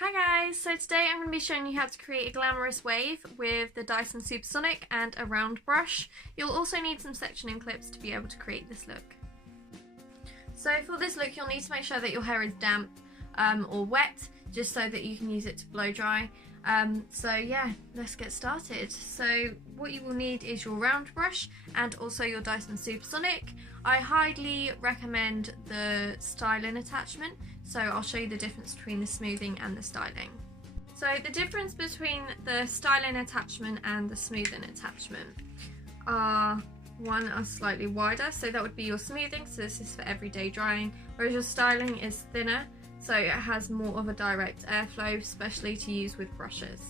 Hi guys, so today I'm going to be showing you how to create a glamorous wave with the Dyson Supersonic and a round brush. You'll also need some sectioning clips to be able to create this look. So for this look you'll need to make sure that your hair is damp or wet, just so that you can use it to blow dry. So yeah, let's get started. So what you will need is your round brush and also your Dyson Supersonic. I highly recommend the styling attachment, so I'll show you the difference between the smoothing and the styling. So the difference between the styling attachment and the smoothing attachment are, one are slightly wider, so that would be your smoothing, so this is for everyday drying, whereas your styling is thinner, so it has more of a direct airflow, especially to use with brushes.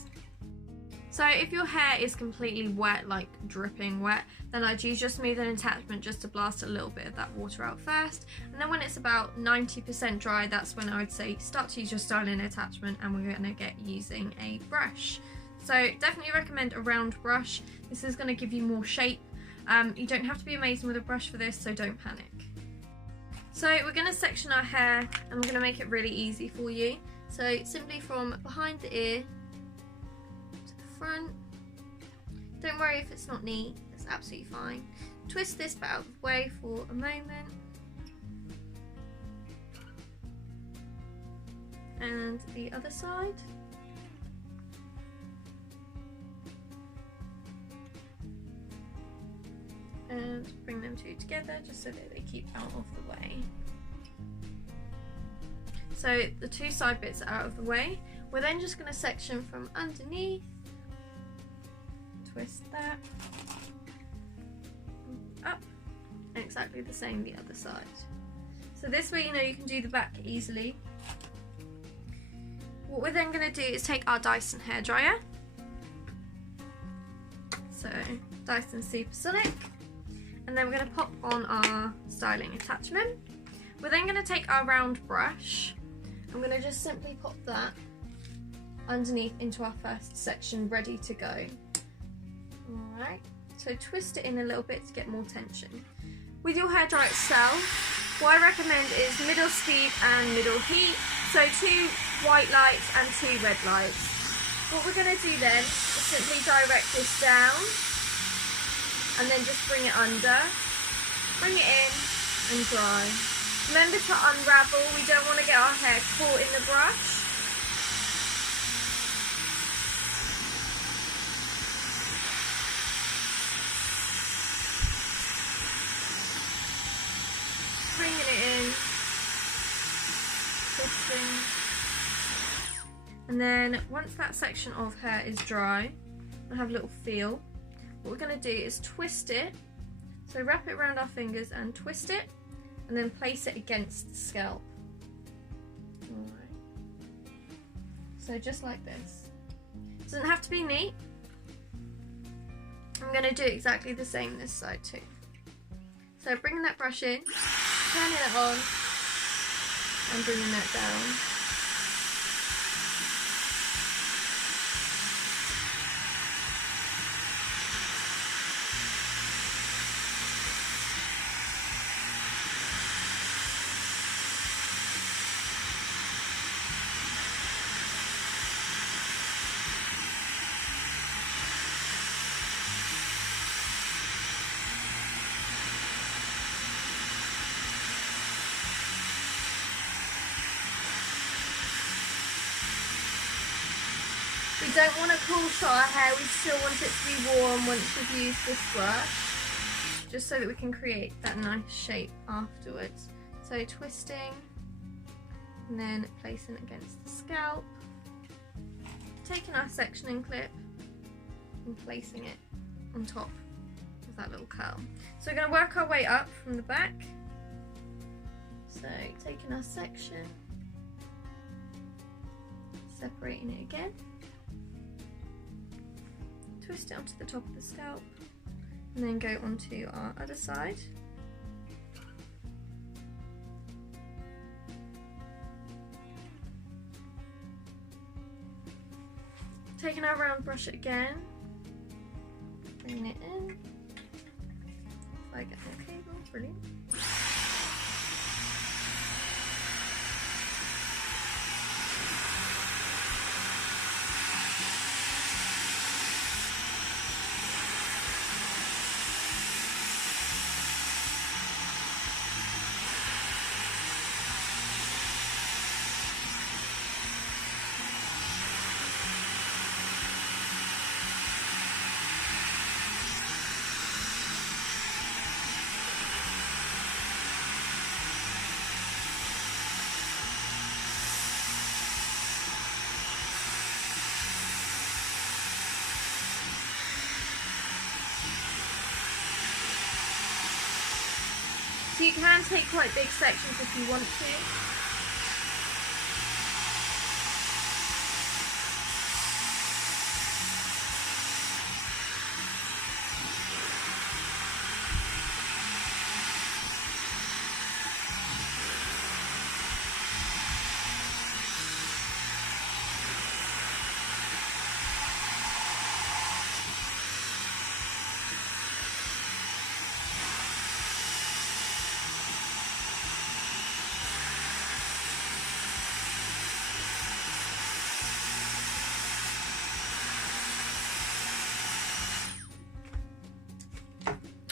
So if your hair is completely wet, like dripping wet, then I'd use your smoothing attachment just to blast a little bit of that water out first, and then when it's about 90% dry, that's when I would say start to use your styling attachment, and we're going to get using a brush. So definitely recommend a round brush. This is going to give you more shape. You don't have to be amazing with a brush for this, so don't panic. So we're going to section our hair and we're going to make it really easy for you. So simply from behind the ear to the front. Don't worry if it's not neat, it's absolutely fine. Twist this bit out of the way for a moment. And the other side. And bring them two together just so that they keep out of the way. So the two side bits are out of the way. We're then just going to section from underneath, twist that, up, and exactly the same the other side. So this way you know you can do the back easily. What we're then going to do is take our Dyson hairdryer, so Dyson Supersonic, and then we're going to pop on our styling attachment. We're then going to take our round brush. I'm going to just simply pop that underneath into our first section, ready to go. Alright, so twist it in a little bit to get more tension. With your hairdryer itself, what I recommend is middle speed and middle heat, so 2 white lights and 2 red lights. What we're going to do then is simply direct this down, and then just bring it under, bring it in and dry. Remember to unravel, we don't want to get our hair caught in the brush. Bringing it in, twisting. And then once that section of hair is dry, I have a little feel. What we're going to do is twist it, so wrap it around our fingers and twist it, and then place it against the scalp. Alright. So just like this. Doesn't have to be neat. I'm going to do exactly the same this side too. So bringing that brush in, turning it on, and bringing that down. We don't want to cool shot our hair, we still want it to be warm once we've used this brush, just so that we can create that nice shape afterwards. So twisting, and then placing it against the scalp, taking our sectioning clip and placing it on top of that little curl. So we're going to work our way up from the back, so taking our section, separating it again, twist it onto the top of the scalp, and then go onto our other side. Taking our round brush again, bringing it in. If I get my cable, brilliant. So you can take quite big sections if you want to.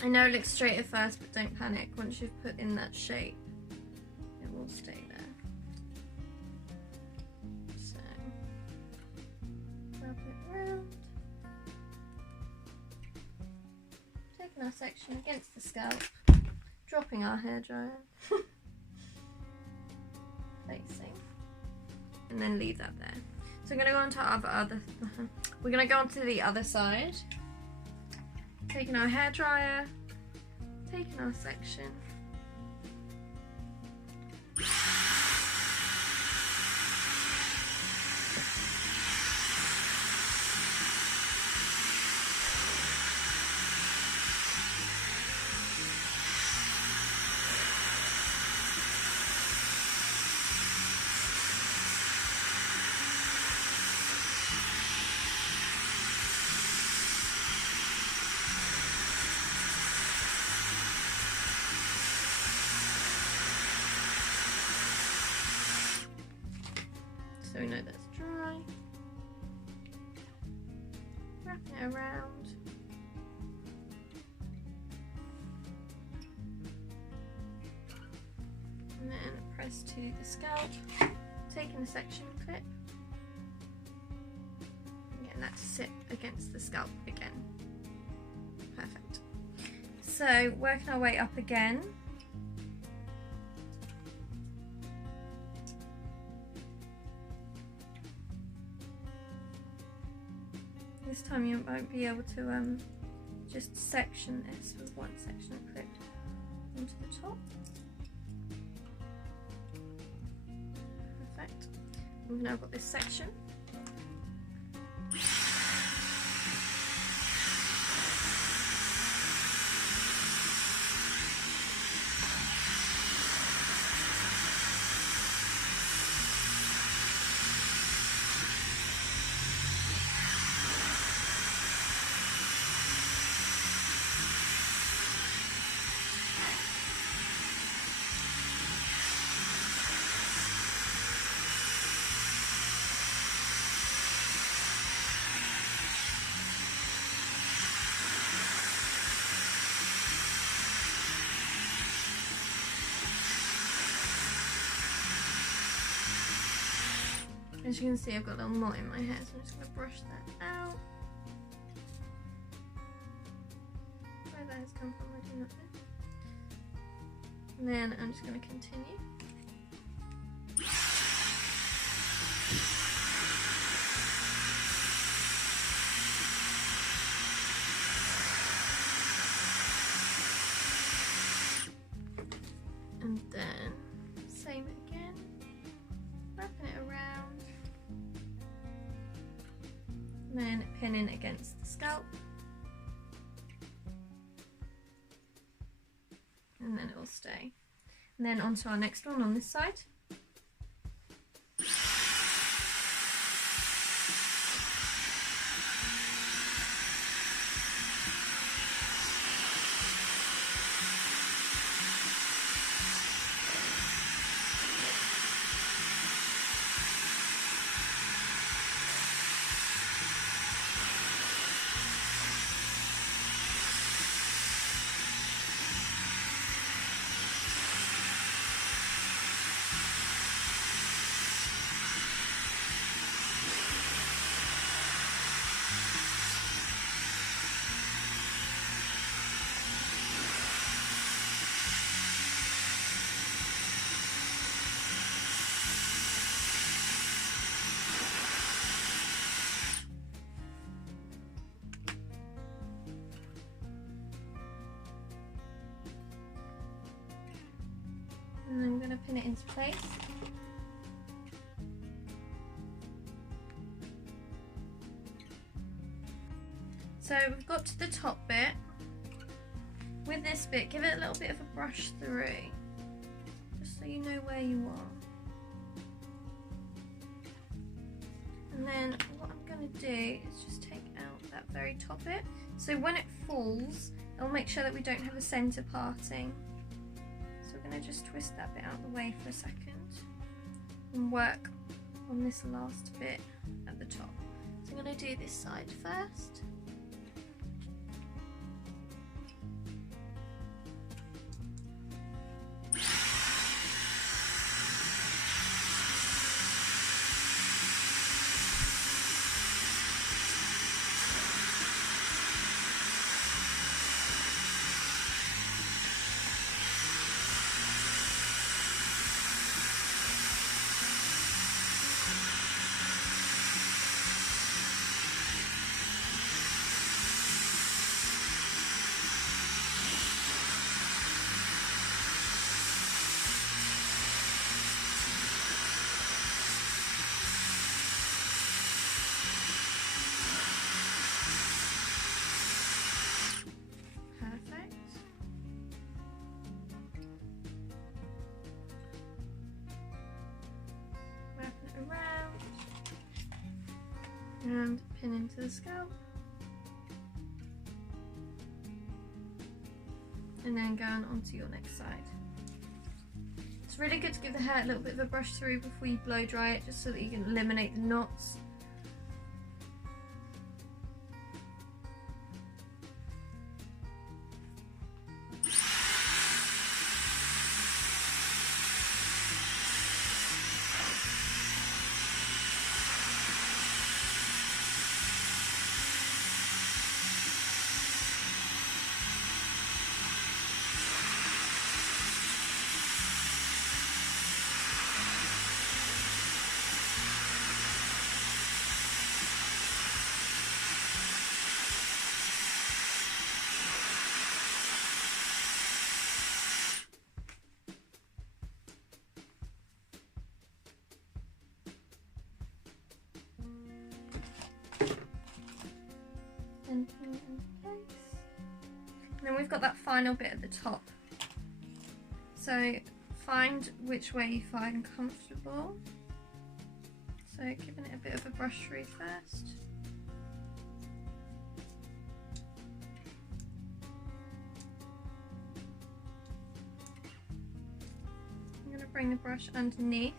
I know it looks straight at first, but don't panic. Once you've put in that shape, it will stay there. So, wrap it around. Taking our section against the scalp, dropping our hairdryer, placing, and then leave that there. So I'm going to go on to we're going to go on to the other side. Taking our hairdryer, taking our section. So we know that's dry. Wrapping it around. And then press to the scalp. Taking the section clip. And getting that to sit against the scalp again. Perfect. So working our way up again. This time you won't be able to just section this with one section clipped onto the top. Perfect. We've now got this section. As you can see, I've got a little knot in my hair, so I'm just going to brush that out. Where that has come from, I do not know. And then I'm just going to continue. And then, same again, wrapping it around. Then pinning against the scalp, and then it will stay. And then onto our next one on this side. pin it into place. So we've got to the top bit. With this bit, give it a little bit of a brush through, just so you know where you are. And then what I'm going to do is just take out that very top bit. So when it falls, it'll make sure that we don't have a centre parting. So we're going to just twist that bit out of the way for a second and work on this last bit at the top. So I'm going to do this side first. And pin into the scalp, and then going onto your next side. It's really good to give the hair a little bit of a brush through before you blow dry it, just so that you can eliminate the knots. And pin it in place. And then we've got that final bit at the top. So find which way you find comfortable. So giving it a bit of a brush through first. I'm going to bring the brush underneath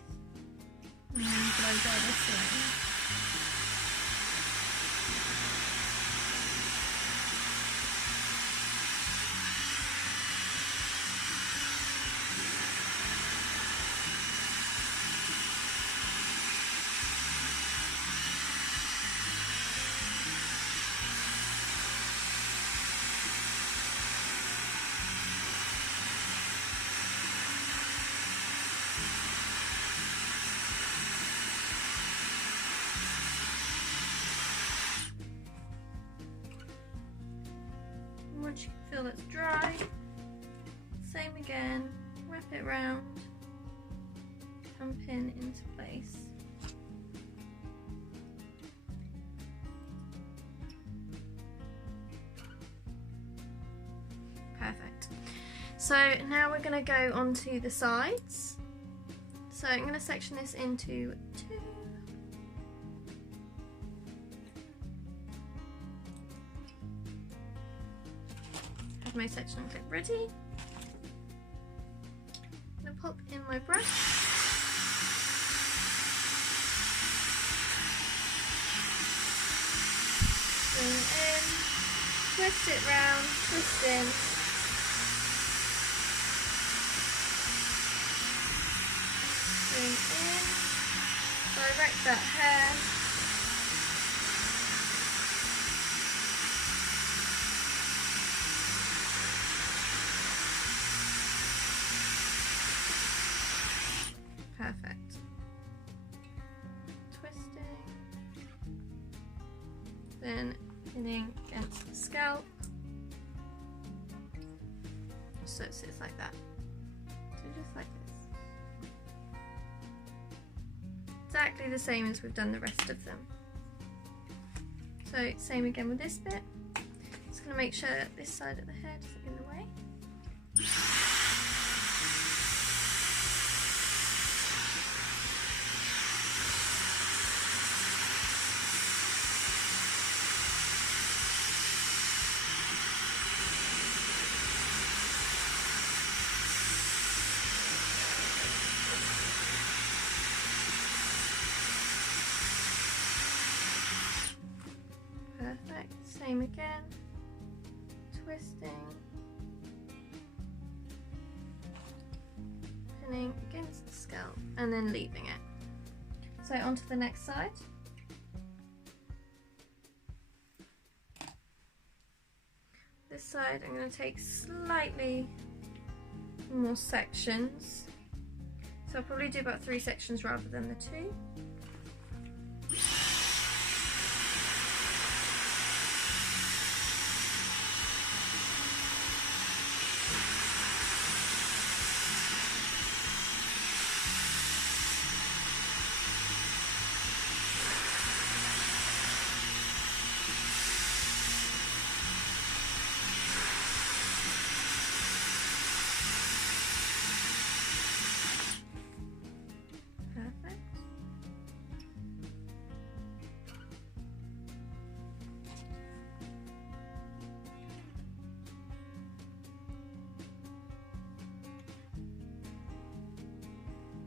and then blow dry this way. Once you feel it's dry, same again, wrap it round and pin into place. Perfect. So now we're going to go onto the sides. So I'm going to section this into two. My section clip ready. I'm going to pop in my brush. Bring it in, twist it round, twist in. Bring in, direct that hair. Perfect. Twisting, then pinning against the scalp, so it sits like that. So just like this. exactly the same as we've done the rest of them. So same again with this bit. Just going to make sure that this side of the hair doesn't get in the way. Perfect, same again, twisting, pinning against the scalp and then leaving it. So onto the next side. This side I'm going to take slightly more sections, so I'll probably do about 3 sections rather than the 2.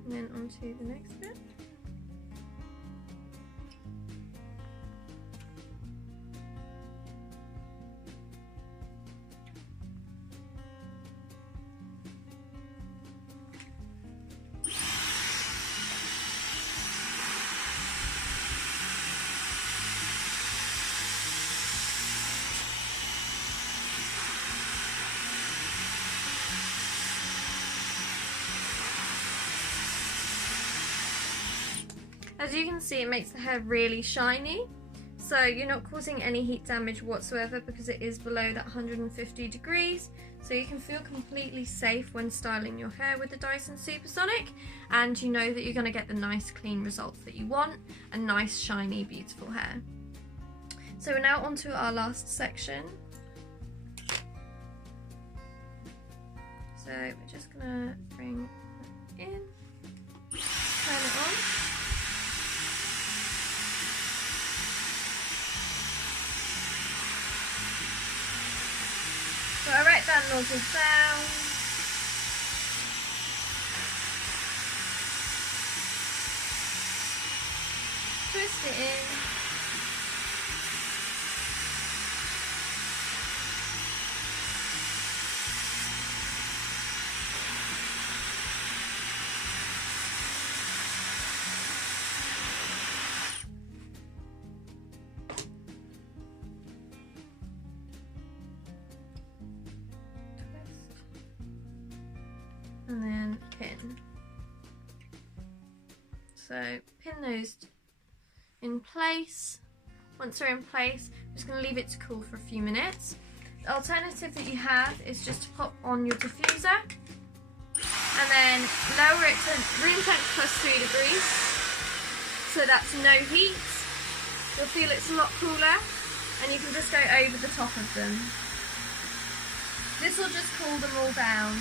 And then onto the next bit. As you can see, it makes the hair really shiny, so you're not causing any heat damage whatsoever because it is below that 150 degrees, so you can feel completely safe when styling your hair with the Dyson Supersonic, and you know that you're going to get the nice clean results that you want and nice shiny beautiful hair. So we're now on to our last section. So we're just going to bring it in, turn it on. So I write that nozzle down, twist it in, and then pin. So pin those in place. Once they're in place, I'm just going to leave it to cool for a few minutes. The alternative that you have is just to pop on your diffuser and then lower it to room temp +3 degrees, so that's no heat. You'll feel it's a lot cooler, and you can just go over the top of them. This will just cool them all down.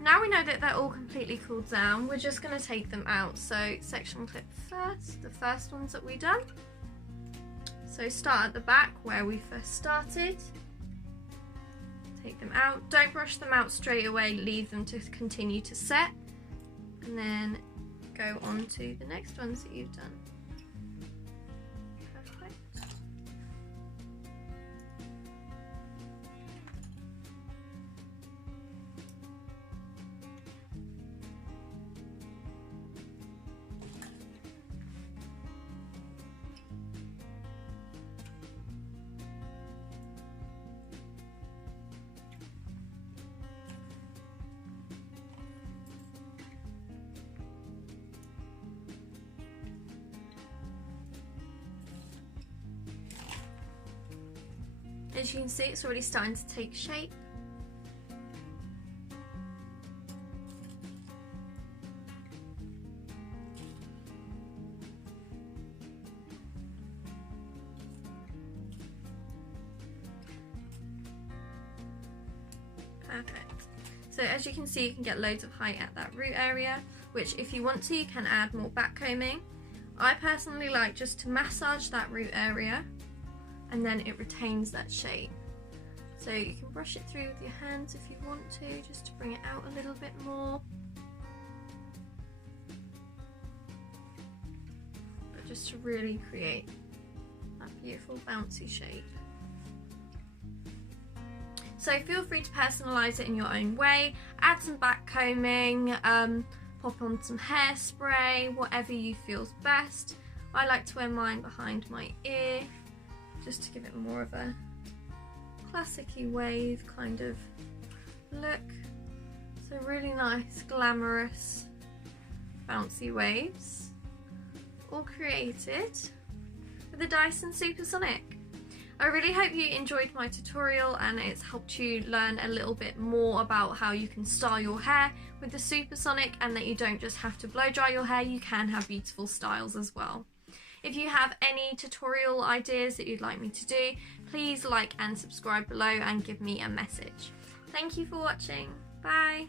Now we know that they're all completely cooled down, we're just going to take them out. So section clip first, the first ones that we done. So start at the back where we first started. Take them out. Don't brush them out straight away, leave them to continue to set. And then go on to the next ones that you've done. Perfect. As you can see, it's already starting to take shape. Perfect. So as you can see, you can get loads of height at that root area, which if you want to, you can add more backcombing. I personally like just to massage that root area, and then it retains that shape. So you can brush it through with your hands if you want to, just to bring it out a little bit more. But just to really create that beautiful bouncy shape. So feel free to personalise it in your own way, add some backcombing, pop on some hairspray, whatever you feel's best. I like to wear mine behind my ear, just to give it more of a classic-y wave kind of look. So really nice, glamorous, bouncy waves, all created with the Dyson Supersonic. I really hope you enjoyed my tutorial and it's helped you learn a little bit more about how you can style your hair with the Supersonic, and that you don't just have to blow dry your hair, you can have beautiful styles as well. If you have any tutorial ideas that you'd like me to do, please like and subscribe below and give me a message. Thank you for watching. Bye!